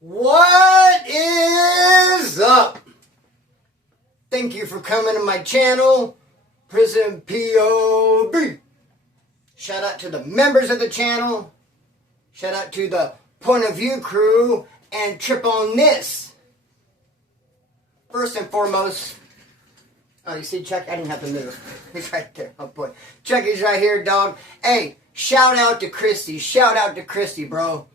What is up? Thank you for coming to my channel, Prison POV. Shout out to the members of the channel. Shout out to the Point of View crew and Trip on This. First and foremost, oh, you see Chuck? I didn't have to move. He's right there. Oh boy. Chucky's right here, dog. Hey, shout out to Christy. Shout out to Christy, bro.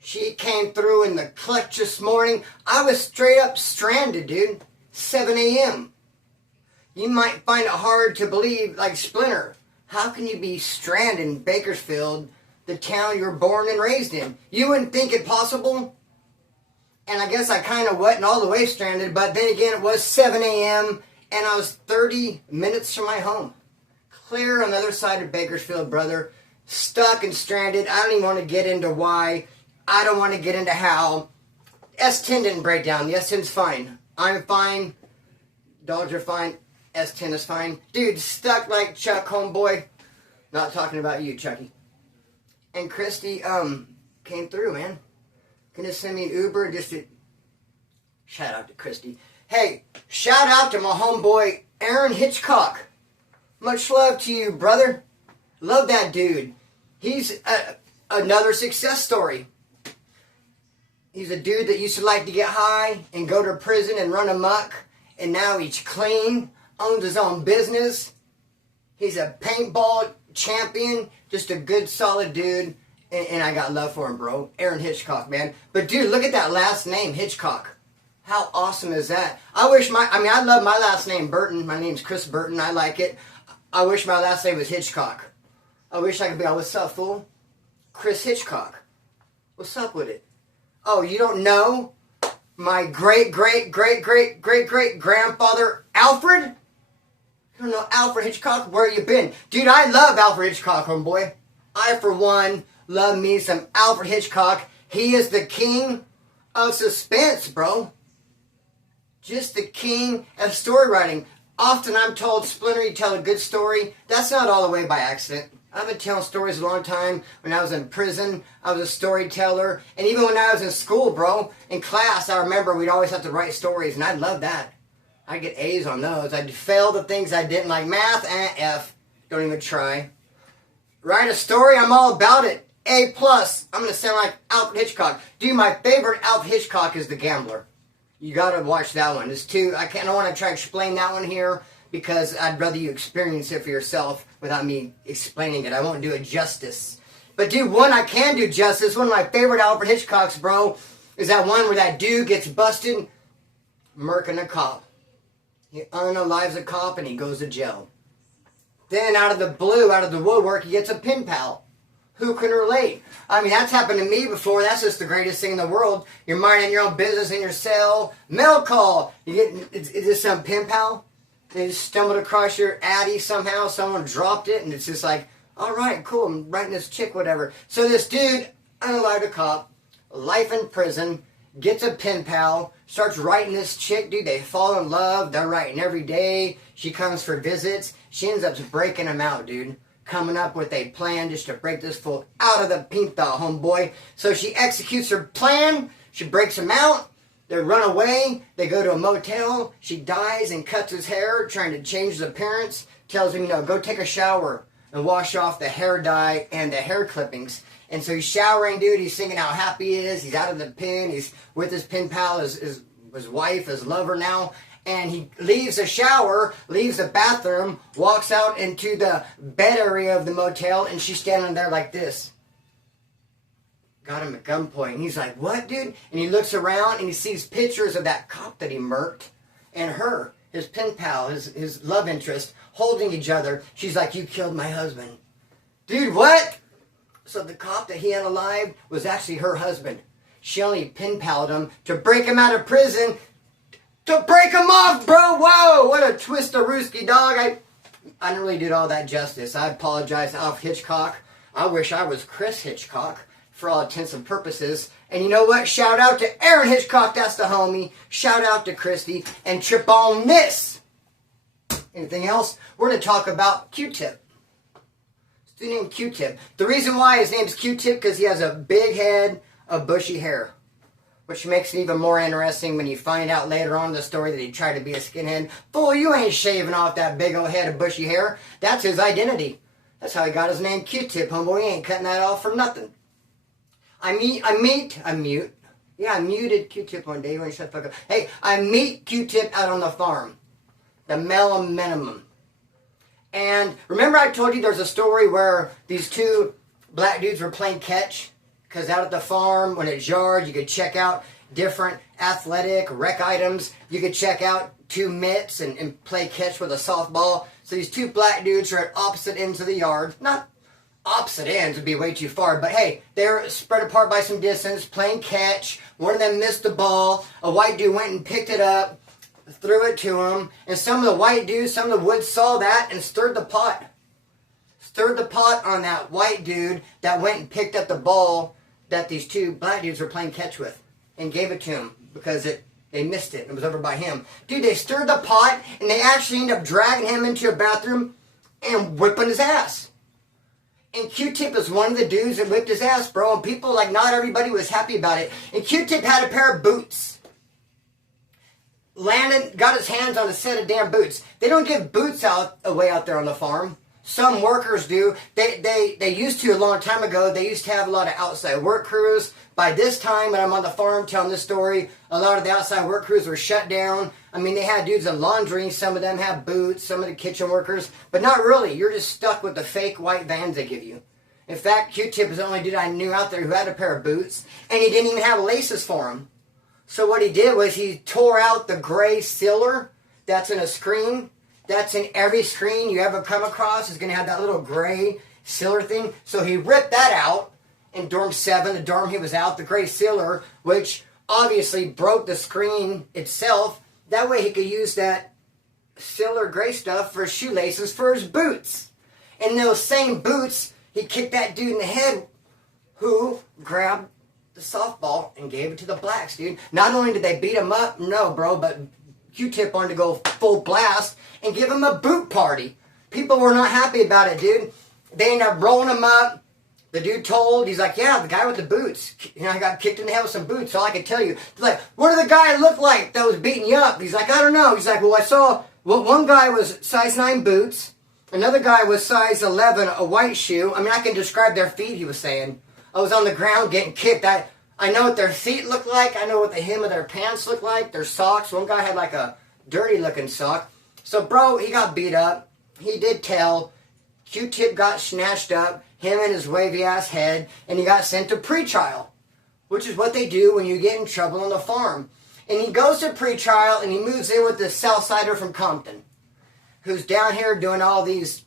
She came through in the clutch this morning. I was straight up stranded, dude. 7 a.m. You might find it hard to believe, like Splinter. How can you be stranded in Bakersfield, the town you're born and raised in? You wouldn't think it possible? And I guess I kind of wasn't all the way stranded, but then again, it was 7 a.m. and I was 30 minutes from my home. Clear on the other side of Bakersfield, brother. Stuck and stranded. I don't even want to get into why. I don't want to get into how. S10 didn't break down. The S10's fine. I'm fine. Dogs are fine. S10 is fine. Dude, stuck like Chuck, homeboy. Not talking about you, Chucky. And Christy, came through, man. Gonna send me an Uber just to... Shout out to Christy. Hey, shout out to my homeboy, Aaron Hitchcock. Much love to you, brother. Love that dude. He's another success story. He's a dude that used to like to get high and go to prison and run amok. And now he's clean, owns his own business. He's a paintball champion. Just a good, solid dude. And I got love for him, bro. Aaron Hitchcock, man. But dude, look at that last name, Hitchcock. How awesome is that? I love my last name, Burton. My name's Chris Burton. I like it. I wish my last name was Hitchcock. I wish I could be like, what's up, fool? Chris Hitchcock. What's up with it? Oh, you don't know my great-great-great-great-great-great-grandfather, Alfred? You don't know Alfred Hitchcock? Where you been? Dude, I love Alfred Hitchcock, homeboy. I, for one, love me some Alfred Hitchcock. He is the king of suspense, bro. Just the king of story writing. Often I'm told, Splinter, you tell a good story. That's not all the way by accident. I've been telling stories a long time. When I was in prison, I was a storyteller. And even when I was in school, bro, in class, I remember we'd always have to write stories, and I loved that. I'd get A's on those. I'd fail the things I didn't like. Math, F. Don't even try. Write a story, I'm all about it. A+. I'm going to sound like Alfred Hitchcock. Dude, my favorite Alfred Hitchcock is The Gambler. You got to watch that one. It's too, I don't want to try to explain that one here, because I'd rather you experience it for yourself without me explaining it. I won't do it justice. But dude, one I can do justice, one of my favorite Alfred Hitchcocks, bro, is that one where that dude gets busted murking a cop. He unalives a cop and he goes to jail. Then out of the blue, out of the woodwork, he gets a pen pal. Who can relate? I mean, that's happened to me before. That's just the greatest thing in the world. You're minding your own business in your cell. Mail call. You get, is this some pen pal? They just stumbled across your Addy somehow. Someone dropped it, and it's just like, all right, cool, I'm writing this chick, whatever. So this dude, unalived a cop, life in prison, gets a pen pal, starts writing this chick, dude. They fall in love. They're writing every day. She comes for visits. She ends up breaking him out, dude. Coming up with a plan just to break this fool out of the pinta, homeboy. So she executes her plan. She breaks him out. They run away. They go to a motel. She dies and cuts his hair, trying to change his appearance. Tells him, go take a shower and wash off the hair dye and the hair clippings. And so he's showering, dude. He's singing how happy he is. He's out of the pen. He's with his pen pal, his wife, his lover now. And he leaves the shower, leaves the bathroom, walks out into the bed area of the motel, and she's standing there like this. Got him at gunpoint. And he's like, what, dude? And he looks around, and he sees pictures of that cop that he murked, and her, his pen pal, his love interest, holding each other. She's like, you killed my husband. Dude, what? So the cop that he unalived was actually her husband. She only pen palled him to break him out of prison. To break him off, bro. Whoa, what a twist-a-rooski, dog. I didn't really do all that justice. I apologize to Alfred Hitchcock. I wish I was Chris Hitchcock for all intents and purposes. And you know what? Shout out to Aaron Hitchcock. That's the homie. Shout out to Christy. And Trip on This. Anything else? We're going to talk about Q-Tip. It's the name Q-Tip. The reason why his name's Q-Tip because he has a big head of bushy hair. which makes it even more interesting when you find out later on in the story that he tried to be a skinhead. Fool, you ain't shaving off that big old head of bushy hair. That's his identity. That's how he got his name Q-Tip, homeboy. He ain't cutting that off for nothing. I muted Q-Tip one day when he shut the fuck up. Hey, I meet Q-Tip out on the farm. The mellow minimum. And remember I told you there's a story where these two black dudes were playing catch? Because out at the farm, when it's yard, you could check out different athletic rec items. You could check out two mitts and play catch with a softball. So these two black dudes are at opposite ends of the yard. Not opposite ends would be way too far, but hey, they're spread apart by some distance, playing catch. One of them missed the ball. A white dude went and picked it up, threw it to him, and some of the white dudes, some of the woods saw that and stirred the pot. Stirred the pot on that white dude that went and picked up the ball that these two black dudes were playing catch with and gave it to him because they missed it. It was over by him. Dude, they stirred the pot and they actually ended up dragging him into a bathroom and whipping his ass. And Q-Tip was one of the dudes that whipped his ass, bro. And people, like, not everybody was happy about it. And Q-Tip had a pair of boots. Landon got his hands on a set of damn boots. They don't give boots away out there on the farm. Some workers do. They used to a long time ago. They used to have a lot of outside work crews. By this time, when I'm on the farm telling this story, a lot of the outside work crews were shut down. I mean, they had dudes in laundry. Some of them have boots. Some of the kitchen workers. But not really. You're just stuck with the fake white vans they give you. In fact, Q-Tip was the only dude I knew out there who had a pair of boots. And he didn't even have laces for them. So what he did was he tore out the gray sealer that's in a screen. That's in every screen you ever come across is going to have that little gray sealer thing. So he ripped that out in dorm 7, the dorm he was out, the gray sealer, which obviously broke the screen itself. That way he could use that sealer gray stuff for his shoelaces for his boots. And those same boots, he kicked that dude in the head who grabbed the softball and gave it to the blacks, dude. Not only did they beat him up, no, bro, but Q-Tip wanted to go full blast and give him a boot party. People were not happy about it, dude. They ended up rolling him up. The dude told, he's like, yeah, the guy with the boots. You know, I got kicked in the head with some boots, all I can tell you. He's like, what did the guy look like that was beating you up? He's like, I don't know. He's like, well, I saw, one guy was size 9 boots. Another guy was size 11, a white shoe. I mean, I can describe their feet, he was saying. I was on the ground getting kicked. I know what their feet look like. I know what the hem of their pants look like. Their socks. One guy had like a dirty looking sock. So, bro, he got beat up. He did tell. Q-Tip got snatched up, him and his wavy ass head, and he got sent to pretrial, which is what they do when you get in trouble on the farm. And he goes to pretrial and he moves in with this Southsider from Compton, who's down here doing all these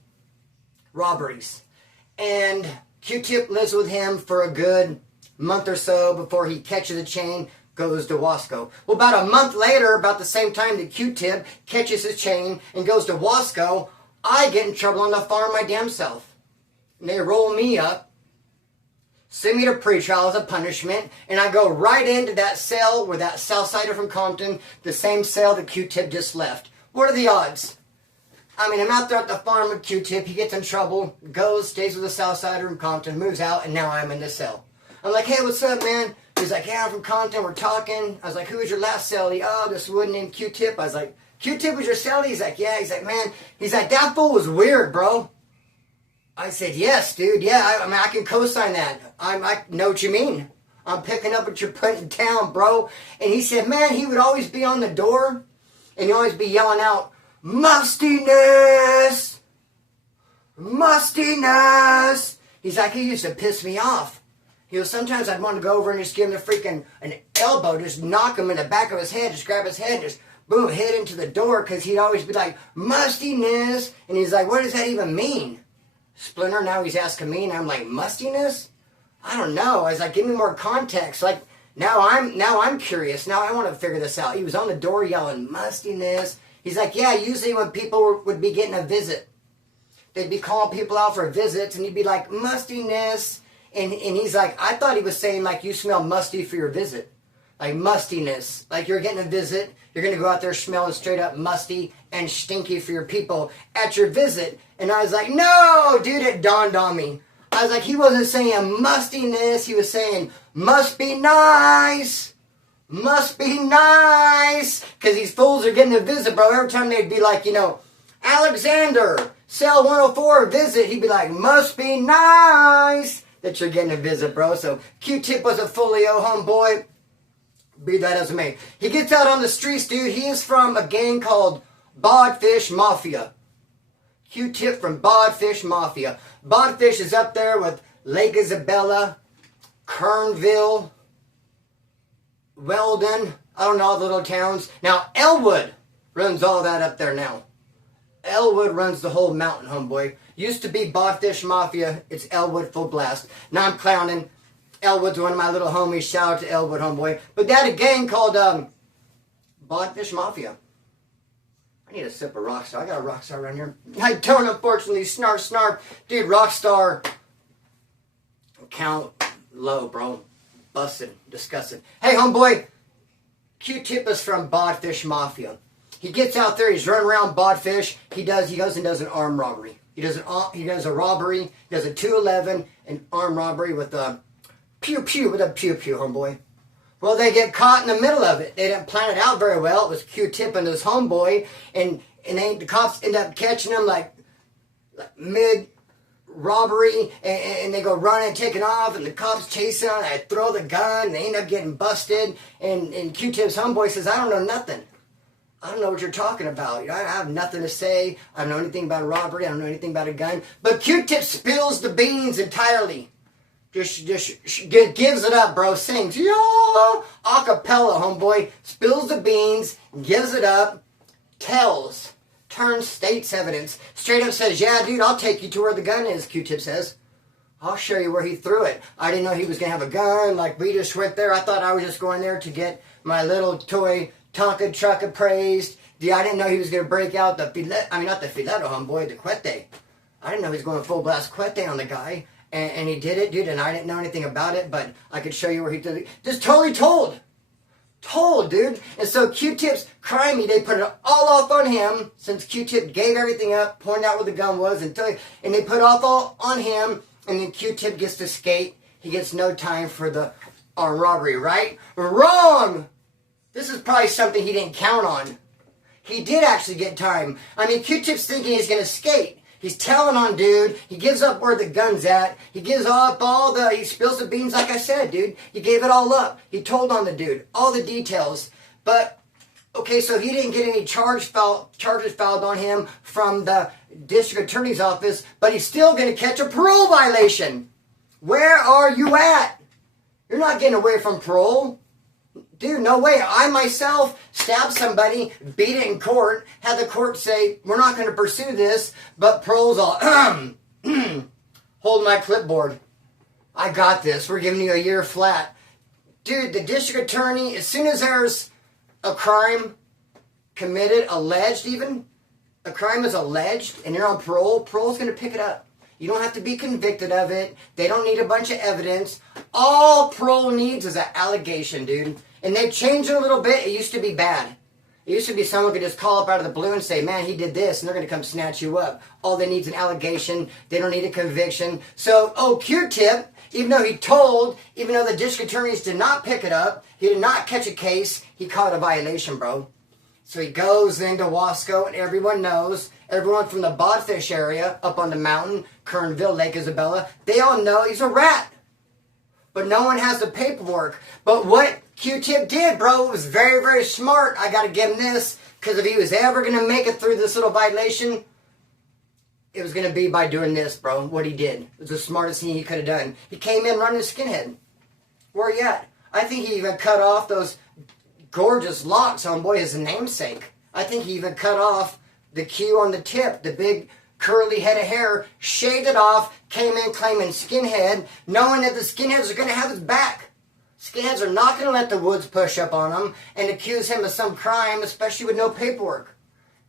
robberies. And Q-Tip lives with him for a good month or so before he catches a chain, goes to Wasco. Well, about a month later, about the same time that Q-Tip catches his chain and goes to Wasco, I get in trouble on the farm my damn self. And they roll me up, send me to pretrial as a punishment, and I go right into that cell with that Southsider from Compton, the same cell that Q-Tip just left. What are the odds? I mean, I'm out there at the farm with Q-Tip, he gets in trouble, goes, stays with the Southsider from Compton, moves out, and now I'm in the cell. I'm like, hey, what's up, man? He's like, yeah, I'm from Compton, we're talking. I was like, who was your last cellie? Oh, this wood named Q-Tip. I was like, Q-Tip was your cellie? He's like, yeah. He's like, man, he's like, that fool was weird, bro. I said, yes, dude, yeah, I mean, I can co-sign that. I know what you mean. I'm picking up what you're putting down, bro. And he said, man, he would always be on the door, and he'd always be yelling out, mustiness! Mustiness! He's like, he used to piss me off. He goes, sometimes I'd want to go over and just give him an elbow, just knock him in the back of his head, just grab his head, and just boom, hit into the door, because he'd always be like, mustiness. And he's like, what does that even mean? Splinter, now he's asking me, and I'm like, mustiness? I don't know. I was like, give me more context. Like, now I'm curious. Now I want to figure this out. He was on the door yelling, mustiness. He's like, yeah, usually when people would be getting a visit, they'd be calling people out for visits, and he'd be like, mustiness. And he's like, I thought he was saying, like, you smell musty for your visit. Like, mustiness. Like, you're getting a visit. You're going to go out there smelling straight up musty and stinky for your people at your visit. And I was like, no, dude, it dawned on me. I was like, he wasn't saying mustiness. He was saying, must be nice. Must be nice. Because these fools are getting a visit, bro. Every time they'd be like, Alexander, cell 104, visit. He'd be like, must be nice that you're getting a visit, bro. So Q-Tip was a folio homeboy. Be that as it may. He gets out on the streets, dude. He is from a gang called Bodfish Mafia. Q-Tip from Bodfish Mafia. Bodfish is up there with Lake Isabella, Kernville, Weldon. I don't know all the little towns. Now, Elwood runs all that up there now. Elwood runs the whole mountain, homeboy. Used to be Bodfish Mafia. It's Elwood full blast. Now I'm clowning. Elwood's one of my little homies. Shout out to Elwood, homeboy. But they had a gang called Bodfish Mafia. I need a sip of Rockstar. I got a Rockstar around here. I don't, unfortunately. Snarf. Dude, Rockstar count low, bro. Busted. Disgusted. Hey, homeboy. Q-Tip is from Bodfish Mafia. He gets out there. He's running around Bodfish. He goes and does an armed robbery. He does a robbery. He does a 211, an armed robbery with a pew-pew, homeboy. Well, they get caught in the middle of it. They didn't plan it out very well. It was Q-Tip and his homeboy, and the cops end up catching him like mid-robbery, and they go running and taking off, and the cops chase them, and they throw the gun, and they end up getting busted, and Q-Tip's homeboy says, I don't know nothing. I don't know what you're talking about. I have nothing to say. I don't know anything about a robbery. I don't know anything about a gun. But Q-Tip spills the beans entirely. Just gives it up, bro. Sings, yo, acapella, homeboy. Spills the beans, gives it up, turns state's evidence. Straight up says, yeah, dude, I'll take you to where the gun is, Q-Tip says. I'll show you where he threw it. I didn't know he was going to have a gun. Like, we just went there. I thought I was just going there to get my little toy Tonka truck appraised. Yeah, I didn't know he was going to break out the not the filetto, homeboy, the cuete. I didn't know he was going full blast cuete on the guy. And he did it, dude, and I didn't know anything about it, but I could show you where he did it. Just totally told, dude. And so Q-Tip's crimey, they put it all off on him, since Q-Tip gave everything up, pointed out where the gun was, and they put off all on him, and then Q-Tip gets to skate. He gets no time for the armed robbery, right? Wrong! This is probably something he didn't count on. He did actually get time. I mean, Q-Tip's thinking he's going to skate. He's telling on dude. He gives up where the gun's at. He gives up he spills the beans like I said, dude. He gave it all up. He told on the dude. All the details. But, okay, so he didn't get any charges filed on him from the district attorney's office, but he's still going to catch a parole violation. Where are you at? You're not getting away from parole. Dude, no way. I myself stabbed somebody, beat it in court, had the court say, we're not going to pursue this, but parole's all, hold my clipboard. I got this. We're giving you a year flat. Dude, the district attorney, as soon as there's a crime committed, alleged even, a crime is alleged, and you're on parole's going to pick it up. You don't have to be convicted of it. They don't need a bunch of evidence. All parole needs is an allegation, dude. And they've changed it a little bit. It used to be bad. It used to be someone could just call up out of the blue and say, man, he did this, and they're going to come snatch you up. All they need is an allegation. They don't need a conviction. So, Q-Tip, even though the district attorneys did not pick it up, he did not catch a case, he caught a violation, bro. So he goes into Wasco, and everyone knows, everyone from the Bodfish area, up on the mountain, Kernville, Lake Isabella, they all know he's a rat. But no one has the paperwork. But what Q-Tip did, bro, was very, very smart. I got to give him this, because if he was ever going to make it through this little violation, it was going to be by doing this, bro, what he did. It was the smartest thing he could have done. He came in running a skinhead. Where he at? I think he even cut off those gorgeous locks on his namesake. I think he even cut off the Q on the tip, the big curly head of hair, shaved it off, came in claiming skinhead, knowing that the skinheads are going to have his back. Skinheads are not going to let the Woods push up on him and accuse him of some crime, especially with no paperwork.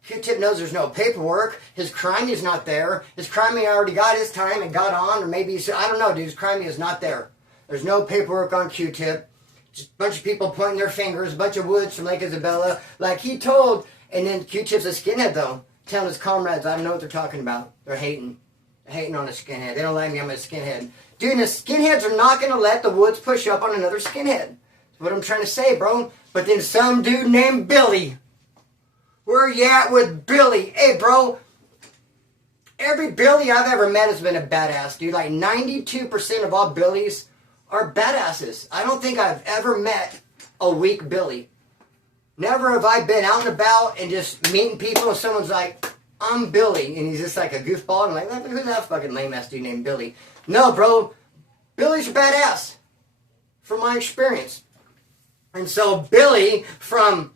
Q-Tip knows there's no paperwork. His crime is not there. His crime already got his time and got on, or maybe, I don't know, dude, his crime is not there. There's no paperwork on Q-Tip. Just a bunch of people pointing their fingers, a bunch of Woods from Lake Isabella, like he told, and then Q-Tip's a skinhead, though. Telling his comrades, I don't know what they're talking about. They're hating. They're hating on a skinhead. They don't like me, I'm a skinhead. Dude, the skinheads are not going to let the Woods push up on another skinhead. What I'm trying to say, bro. But then some dude named Billy. Where you at with Billy? Hey, bro. Every Billy I've ever met has been a badass, dude. Like 92% of all Billies are badasses. I don't think I've ever met a weak Billy. Never have I been out and about and just meeting people and someone's like, I'm Billy. And he's just like a goofball. And I'm like, who's that fucking lame ass dude named Billy? No, bro. Billy's a badass. From my experience. And so Billy from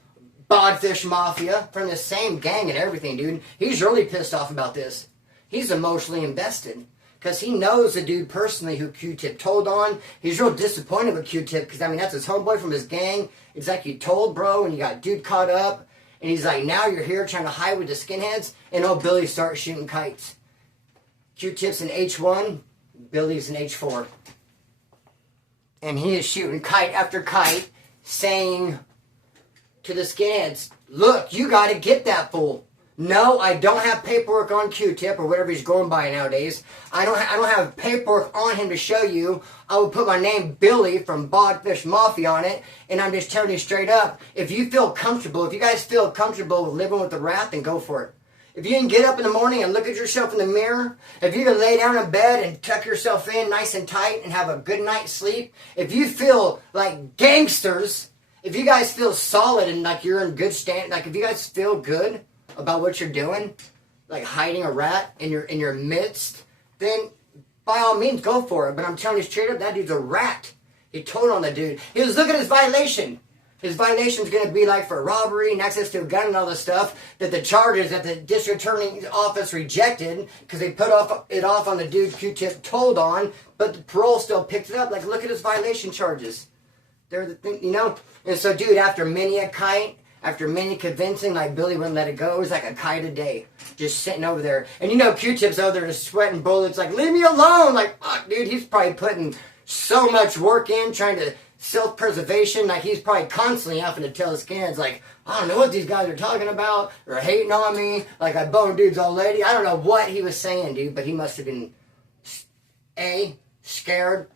Bodfish Mafia, from the same gang and everything, dude, he's really pissed off about this. He's emotionally invested. Because he knows the dude personally who Q-Tip told on. He's real disappointed with Q-Tip because, I mean, that's his homeboy from his gang. It's like you told, bro, and you got dude caught up. And he's like, now you're here trying to hide with the skinheads. And old Billy starts shooting kites. Q-Tip's in H1. Billy's in H4. And he is shooting kite after kite, saying to the skinheads, look, you got to get that fool. No, I don't have paperwork on Q-Tip or whatever he's going by nowadays. I don't have paperwork on him to show you. I will put my name Billy from Bodfish Mafia on it, and I'm just telling you straight up, if you feel comfortable, if you guys feel comfortable with living with the rat, then go for it. If you can get up in the morning and look at yourself in the mirror, if you can lay down in bed and tuck yourself in nice and tight and have a good night's sleep, if you feel like gangsters, if you guys feel solid and like you're in good stand, like if you guys feel good about what you're doing, like hiding a rat in your midst, then by all means go for it. But I'm telling you straight up, that dude's a rat. He told on the dude. He was looking at his violation. His violation is going to be like for robbery and access to a gun and all this stuff that the charges that the district attorney's office rejected because they put it off on the dude Q-Tip told on, but the parole still picked it up. Like, look at his violation charges. They're the thing, you know? And so, dude, after many a kite, after many convincing, like Billy wouldn't let it go. It was like a kite a day, just sitting over there. And you know, Q-Tip's over there just sweating bullets, like, leave me alone. Like, fuck, dude, he's probably putting so much work in, trying to self-preservation. Like, he's probably constantly having to tell his kids, like, I don't know what these guys are talking about, or hating on me, like I boned dude's old lady. I don't know what he was saying, dude, but he must have been, A, scared,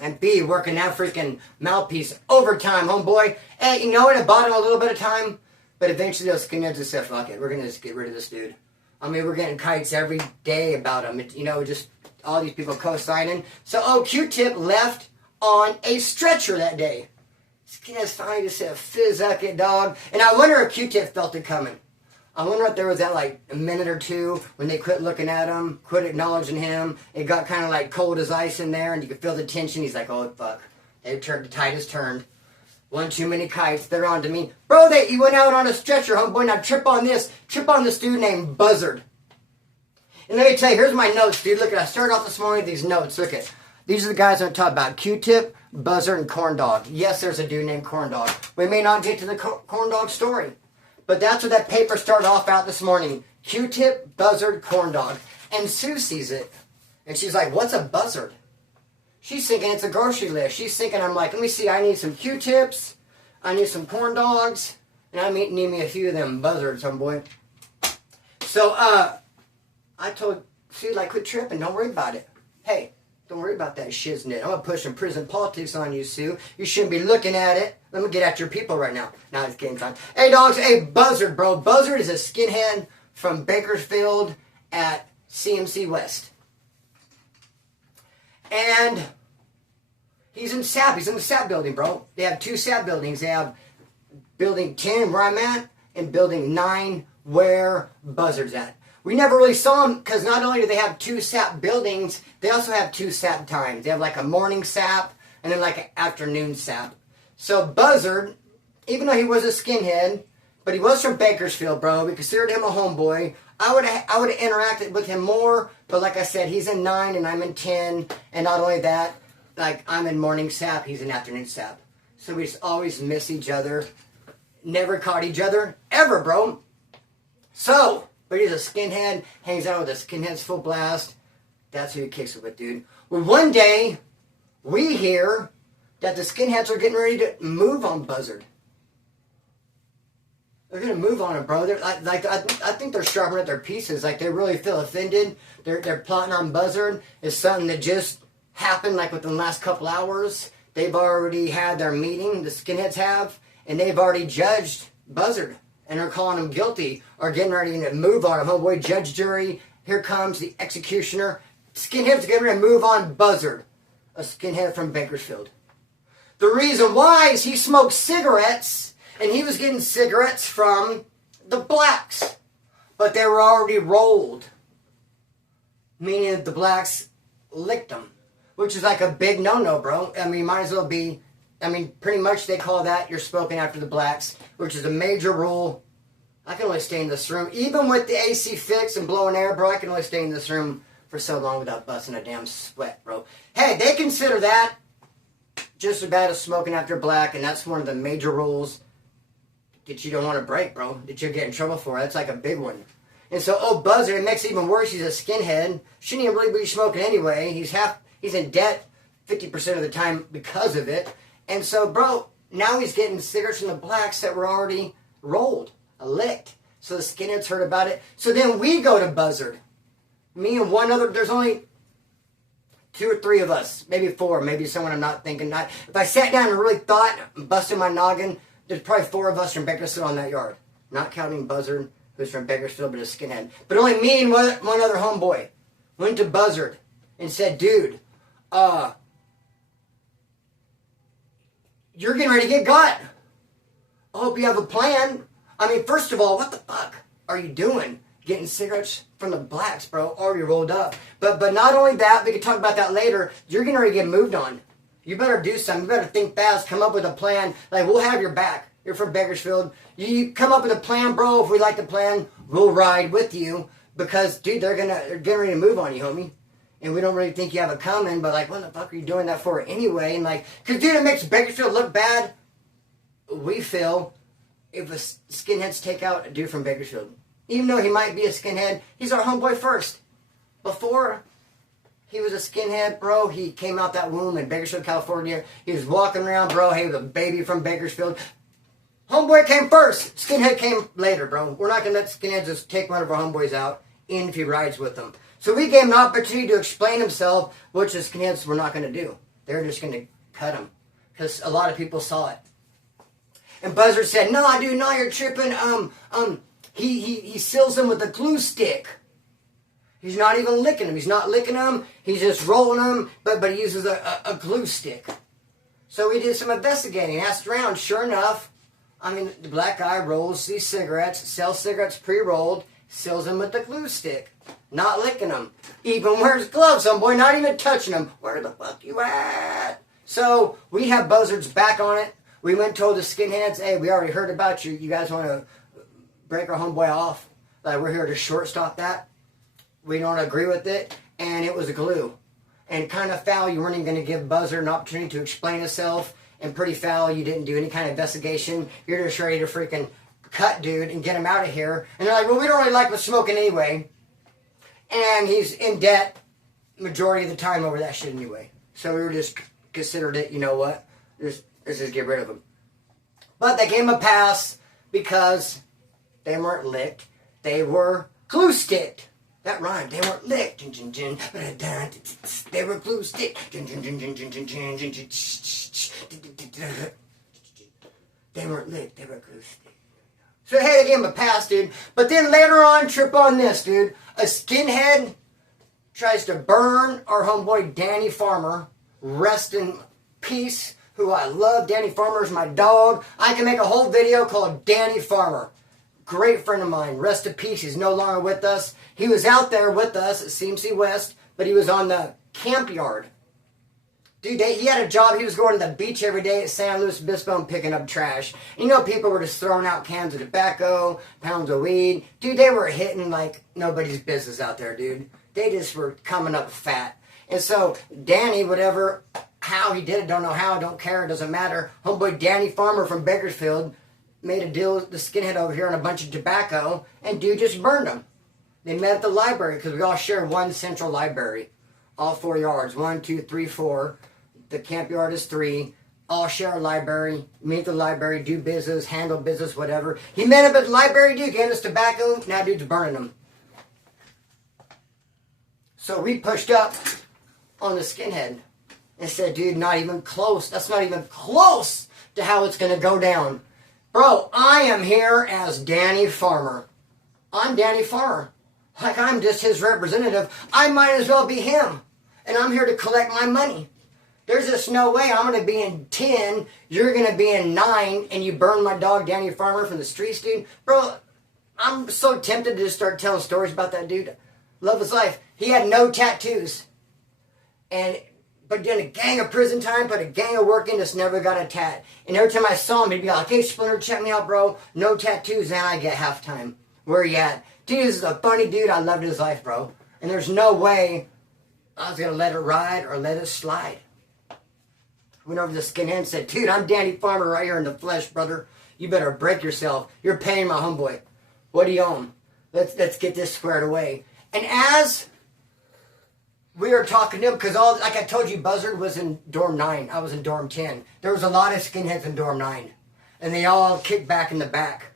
and B, working that freaking mouthpiece overtime, homeboy. Hey, you know what? It bought him a little bit of time, but eventually those skinheads just said, fuck it, we're going to just get rid of this dude. I mean, we're getting kites every day about him. It, you know, just all these people co-signing. So, Q-Tip left on a stretcher that day. Skinheads finally just said, fizz-uck it, dog. And I wonder if Q-Tip felt it coming. I wonder if there was that, like, a minute or two when they quit looking at him, quit acknowledging him. It got kind of, like, cold as ice in there, and you could feel the tension. He's like, oh, fuck. The tide has turned. One too many kites. They're on to me. Bro, he went out on a stretcher, homeboy. Now trip on this dude named Buzzard. And let me tell you, here's my notes, dude. Look, I started off this morning with these notes. Look at. These are the guys I'm talking about. Q-Tip, Buzzard, and Corn Dog. Yes, there's a dude named Corn Dog. We may not get to the Corn Dog story. But that's what that paper started off out this morning. Q-Tip, Buzzard, Corn Dog. And Sue sees it. And she's like, what's a buzzard? She's thinking it's a grocery list. She's thinking, I'm like, let me see, I need some Q-Tips. I need some corn dogs. And I need me a few of them buzzards, homeboy. So, I told Sue, like, quit tripping. Don't worry about it. Hey, don't worry about that shiznit. I'm going to push some prison politics on you, Sue. You shouldn't be looking at it. Let me get at your people right now. Now it's game time. Hey, dogs. Hey, Buzzard, bro. Buzzard is a skinhead from Bakersfield at CMC West. And he's in SAP. He's in the SAP building, bro. They have two SAP buildings. They have building 10, where I'm at, and building 9, where Buzzard's at. We never really saw them because not only do they have two SAP buildings, they also have two SAP times. They have like a morning SAP and then like an afternoon SAP. So Buzzard, even though he was a skinhead, but he was from Bakersfield, bro. We considered him a homeboy. I would have interacted with him more, but like I said, he's in 9 and I'm in 10. And not only that, like I'm in morning SAP, he's in afternoon SAP. So we just always miss each other. Never caught each other, ever, bro. So, but he's a skinhead, hangs out with the skinheads full blast. That's who he kicks it with, dude. Well, one day, we hear that the skinheads are getting ready to move on Buzzard. They're going to move on him, bro. I think they're sharpening up their pieces. Like, they really feel offended. They're plotting on Buzzard. It's something that just happened, like, within the last couple hours. they've already had their meeting, the skinheads have, and they've already judged Buzzard. And they're calling him guilty or getting ready to move on him. Homeboy, judge, jury, here comes the executioner. Skinheads getting ready to move on Buzzard, a skinhead from Bakersfield. The reason why is he smoked cigarettes, and he was getting cigarettes from the blacks. But they were already rolled, meaning that the blacks licked them, which is like a big no-no, bro. I mean, might as well be, pretty much they call that you're smoking after the blacks, which is a major rule. I can only stay in this room. Even with the AC fixed and blowing air, bro, I can only stay in this room for so long without busting a damn sweat, bro. Hey, they consider that just as bad as smoking after black, and that's one of the major rules that you don't want to break, bro, that you'll get in trouble for. That's like a big one. And so, Buzzard, it makes it even worse. He's a skinhead. Shouldn't even really be smoking anyway. He's in debt 50% of the time because of it. And so, bro, now he's getting cigarettes from the blacks that were already rolled, licked. So the skinheads heard about it. So then we go to Buzzard. Me and one other, there's only 2 or 3 of us, maybe 4, maybe someone I'm not thinking. If I sat down and really thought, busted my noggin, there's probably 4 of us from Bakersfield on that yard. Not counting Buzzard, who's from Bakersfield, but a skinhead. But only me and one other homeboy went to Buzzard and said, dude, you're getting ready to get got. I hope you have a plan. I mean, first of all, what the fuck are you doing? Getting cigarettes from the blacks, bro, already rolled up. But not only that, we can talk about that later. You're getting ready to get moved on. You better do something. You better think fast. Come up with a plan. Like, we'll have your back. You're from Bakersfield. You come up with a plan, bro. If we like the plan, we'll ride with you. Because, dude, they're getting ready to move on you, homie. And we don't really think you have it coming. But, like, what the fuck are you doing that for anyway? And, like, because, dude, it makes Bakersfield look bad. We feel if skinheads take out a dude from Bakersfield. Even though he might be a skinhead, he's our homeboy first. Before he was a skinhead, bro, he came out that womb in Bakersfield, California. He was walking around, bro. He was a baby from Bakersfield. Homeboy came first. Skinhead came later, bro. We're not going to let skinheads just take one of our homeboys out, even if he rides with them. So we gave him an opportunity to explain himself, which the skinheads were not going to do. They were just going to cut him. Because a lot of people saw it. And Buzzard said, no, dude, no, you're tripping. He seals them with a glue stick. He's not even licking them. He's not licking them. He's just rolling them, but he uses a glue stick. So we did some investigating. Asked around. Sure enough, the black guy rolls these cigarettes, sells cigarettes pre-rolled, seals them with the glue stick. Not licking them. Even wears gloves, homeboy, not even touching them. Where the fuck you at? So we have Buzzard's back on it. We went and told the skinheads, hey, we already heard about you. You guys want to break our homeboy off? Like, we're here to shortstop that. We don't agree with it. And it was a glue. And kind of foul, you weren't even going to give Buzzard an opportunity to explain himself. And pretty foul, you didn't do any kind of investigation. You're just ready to freaking cut dude and get him out of here. And they're like, well, we don't really like him smoking anyway. And he's in debt majority of the time over that shit anyway. So we were just considered it, you know what? Let's just get rid of him. But they gave him a pass because they weren't licked. They were glue sticked. That rhymed. They weren't licked. They were glue sticked. They weren't licked. They were glue sticked. So hey, they gave him a pass, dude. But then later on, trip on this, dude. A skinhead tries to burn our homeboy Danny Farmer. Rest in peace. Who I love. Danny Farmer is my dog. I can make a whole video called Danny Farmer. Great friend of mine. Rest in peace. He's no longer with us. He was out there with us at CMC West, but he was on the camp yard. Dude, he had a job. He was going to the beach every day at San Luis Obispo and picking up trash. You know, people were just throwing out cans of tobacco, pounds of weed. Dude, they were hitting like nobody's business out there, dude. They just were coming up fat. And so, Danny, whatever, how he did it, don't know how, don't care, it doesn't matter. Homeboy Danny Farmer from Bakersfield made a deal with the skinhead over here on a bunch of tobacco, and dude just burned them. They met at the library, because we all share one central library. All 4 yards, 1, 2, 3, 4. The camp yard is 3. All share a library, meet at the library, do business, handle business, whatever. He met up at the library, dude, gave us tobacco, now dude's burning them. So we pushed up on the skinhead. and said, dude, not even close. That's not even close to how it's going to go down. Bro, I am here as Danny Farmer. I'm Danny Farmer. Like, I'm just his representative. I might as well be him. And I'm here to collect my money. There's just no way I'm going to be in 10, you're going to be in 9, and you burn my dog Danny Farmer from the streets, dude. Bro, I'm so tempted to just start telling stories about that dude. Love his life. He had no tattoos. But did a gang of prison time, put a gang of work in, just never got a tat. And every time I saw him, he'd be like, hey, Splinter, check me out, bro. No tattoos, and I get halftime. Where you at? Dude, this is a funny dude. I loved his life, bro. And there's no way I was going to let it ride or let it slide. Went over to the skinhead and said, dude, I'm Danny Farmer right here in the flesh, brother. You better break yourself. You're paying my homeboy. What do you own? Let's get this squared away. And as we were talking to him, because like I told you, Buzzard was in dorm 9. I was in dorm 10. There was a lot of skinheads in dorm 9. And they all kicked back in the back.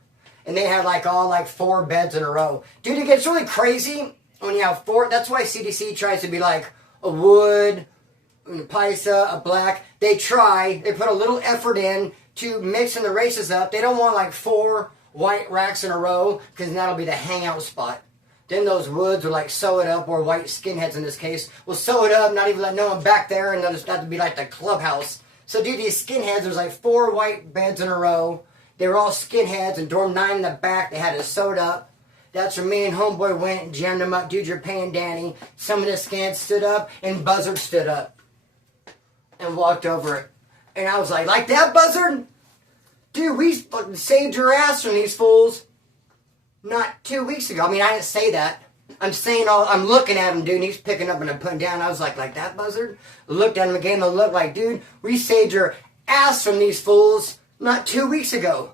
And they had all 4 beds in a row. Dude, it gets really crazy when you have 4. That's why CDC tries to be like a wood, a Paisa, a black. They put a little effort in to mixing the races up. They don't want 4 white racks in a row, because that'll be the hangout spot. Then those woods will sew it up, or white skinheads in this case, will sew it up, not even let no one back there, and they'll just have to be like the clubhouse. So dude, these skinheads, there's 4 white beds in a row. They were all skinheads, and dorm 9 in the back, they had it sewed up. That's where me and homeboy went and jammed them up. Dude, you're paying Danny. Some of the skins stood up, and Buzzard stood up and walked over it. And I was like that, Buzzard? Dude, we fucking saved your ass from these fools not 2 weeks ago. I mean, I didn't say that. I'm looking at him, dude, and he's picking up and I'm putting down. I was like that, Buzzard? I looked at him again, and I looked like, dude, we saved your ass from these fools not 2 weeks ago.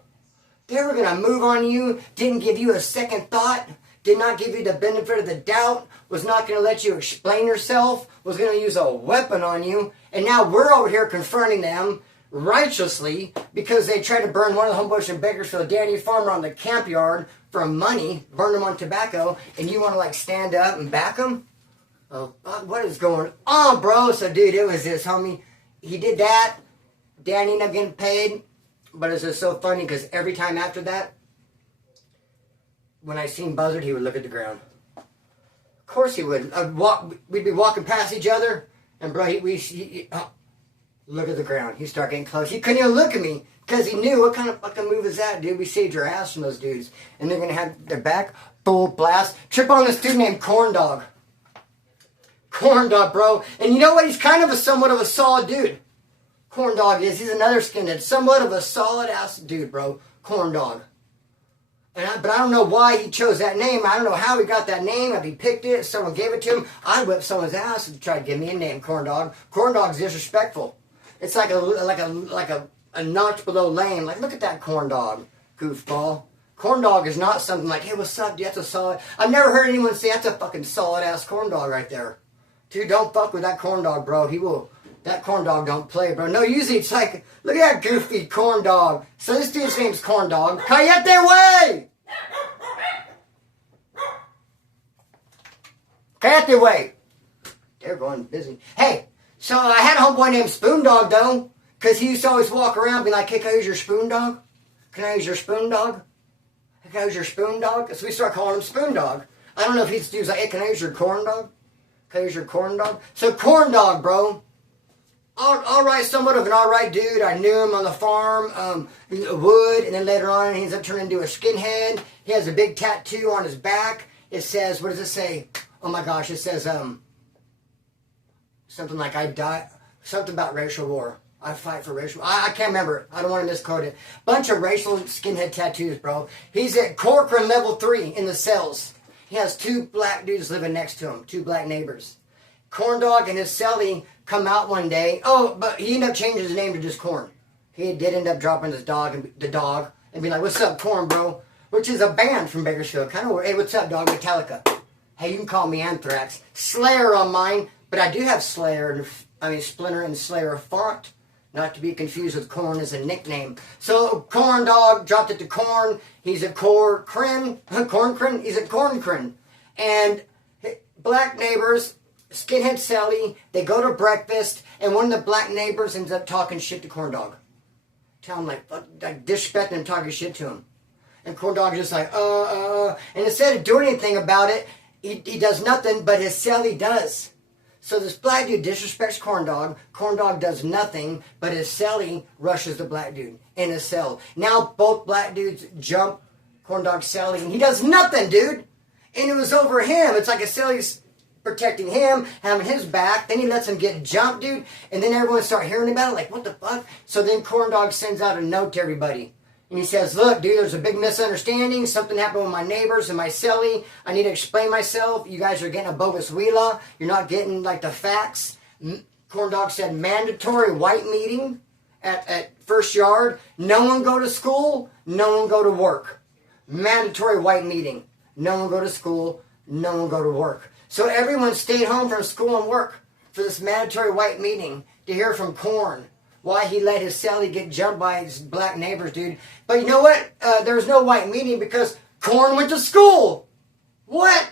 They were going to move on you, didn't give you a second thought, did not give you the benefit of the doubt, was not going to let you explain yourself, was going to use a weapon on you, and now we're over here confronting them righteously because they tried to burn one of the homeboys in Bakersfield, Danny Farmer, on the camp yard for money, burned him on tobacco, and you want to stand up and back him? Oh, what is going on, bro? So, dude, it was this, homie. He did that. Danny ended up getting paid. But it's just so funny because every time after that, when I seen Buzzard, he would look at the ground. Of course he would. We'd be walking past each other, and bro, he'd look at the ground. He'd start getting close. He couldn't even look at me because he knew, what kind of fucking move is that, dude? We saved your ass from those dudes. And they're going to have their back full blast. Trip on this dude named Corn Dog. Corn Dog, bro. And you know what? He's kind of somewhat of a solid dude. Corn Dog is. He's another skinhead. Somewhat of a solid-ass dude, bro. Corn Dog. But I don't know why he chose that name. I don't know how he got that name. If he picked it, if someone gave it to him, I'd whip someone's ass and try to give me a name, Corn Dog. Corn Dog's disrespectful. It's like a notch below lame. Look at that Corn Dog, goofball. Corn Dog is not something like, hey, what's up, dude? That's a solid... I've never heard anyone say, that's a fucking solid-ass Corn Dog right there. Dude, don't fuck with that Corn Dog, bro. He will... That Corn Dog don't play, bro. No, usually it's like, look at that goofy Corn Dog. So this dude's name's Corn Dog. Cállate, way! Cállate, way! They're going busy. Hey, so I had a homeboy named Spoon Dog, though, because he used to always walk around and be like, hey, can I use your spoon, dog? Can I use your spoon, dog? Can I use your spoon, dog? So we start calling him Spoon Dog. I don't know if he's like, hey, can I use your corn, dog? Can I use your corn, dog? So Corn Dog, bro. All right, somewhat of an all right dude. I knew him on the farm, wood, and then later on he ends up turning into a skinhead. He has a big tattoo on his back. It says, what does it say? Oh my gosh, it says something like I die, something about racial war. I fight for racial. I can't remember. I don't want to misquote it. Bunch of racial skinhead tattoos, bro. He's at Corcoran level 3 in the cells. He has 2 black dudes living next to him, 2 black neighbors. Corn Dog and his cellie come out one day. Oh, but he ended up changing his name to just Corn. He did end up dropping his dog and be like, what's up, Corn, bro? Which is a band from Bakersfield. Kind of, hey, what's up, dog? Metallica. Hey, you can call me Anthrax. Slayer on mine, but I do have Splinter and Slayer font. Not to be confused with Corn as a nickname. So, Corn Dog dropped it to Corn. He's a Corcoran. He's a Corcoran. And black neighbors Skinhead Sally, they go to breakfast, and one of the black neighbors ends up talking shit to Corn Dog. Tell him, like disrespecting him, talking shit to him. And Corn Dog's just like, And instead of doing anything about it, he does nothing, but his Sally does. So this black dude disrespects Corn Dog. Corn Dog does nothing, but his Sally rushes the black dude in his cell. Now both black dudes jump Corn Dog's Sally, and he does nothing, dude. And it was over him. It's like a Sally's protecting him, having his back. Then he lets him get jumped, dude. And then everyone start hearing about it, like, what the fuck? So then Corn Dog sends out a note to everybody. And he says, look, dude, there's a big misunderstanding. Something happened with my neighbors and my celly. I need to explain myself. You guys are getting a bogus wheeler. You're not getting, like, the facts. Corn Dog said, mandatory white meeting at First Yard. No one go to school. No one go to work. Mandatory white meeting. No one go to school. No one go to work. So everyone stayed home from school and work for this mandatory white meeting to hear from Corn why he let his celly get jumped by his black neighbors, dude. But you know what? There was no white meeting because Corn went to school. What?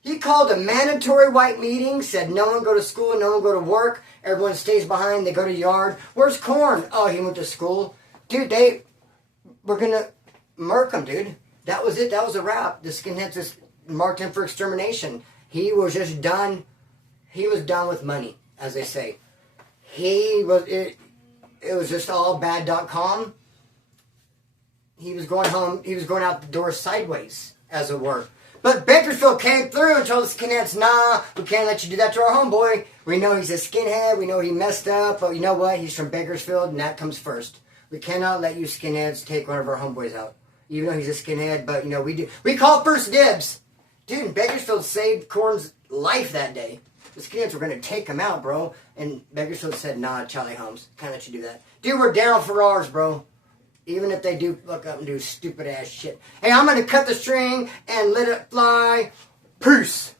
He called a mandatory white meeting, said no one go to school, no one go to work. Everyone stays behind, they go to yard. Where's Corn? Oh, he went to school. Dude, they were going to murk him, dude. That was it. That was a wrap. The skinheads just marked him for extermination. He was just done. He was done with money, as they say. It was just all bad.com. He was going home. He was going out the door sideways, as it were. But Bakersfield came through and told the skinheads, nah, we can't let you do that to our homeboy. We know he's a skinhead. We know he messed up. But you know what? He's from Bakersfield, and that comes first. We cannot let you skinheads take one of our homeboys out. Even though he's a skinhead, but, you know, we do. We call first dibs. Dude, Bakersfield saved Corn's life that day. The skinheads were going to take him out, bro. And Bakersfield said, nah, Charlie Holmes, can't let you do that. Dude, we're down for ours, bro. Even if they do fuck up and do stupid ass shit. Hey, I'm going to cut the string and let it fly. Peace.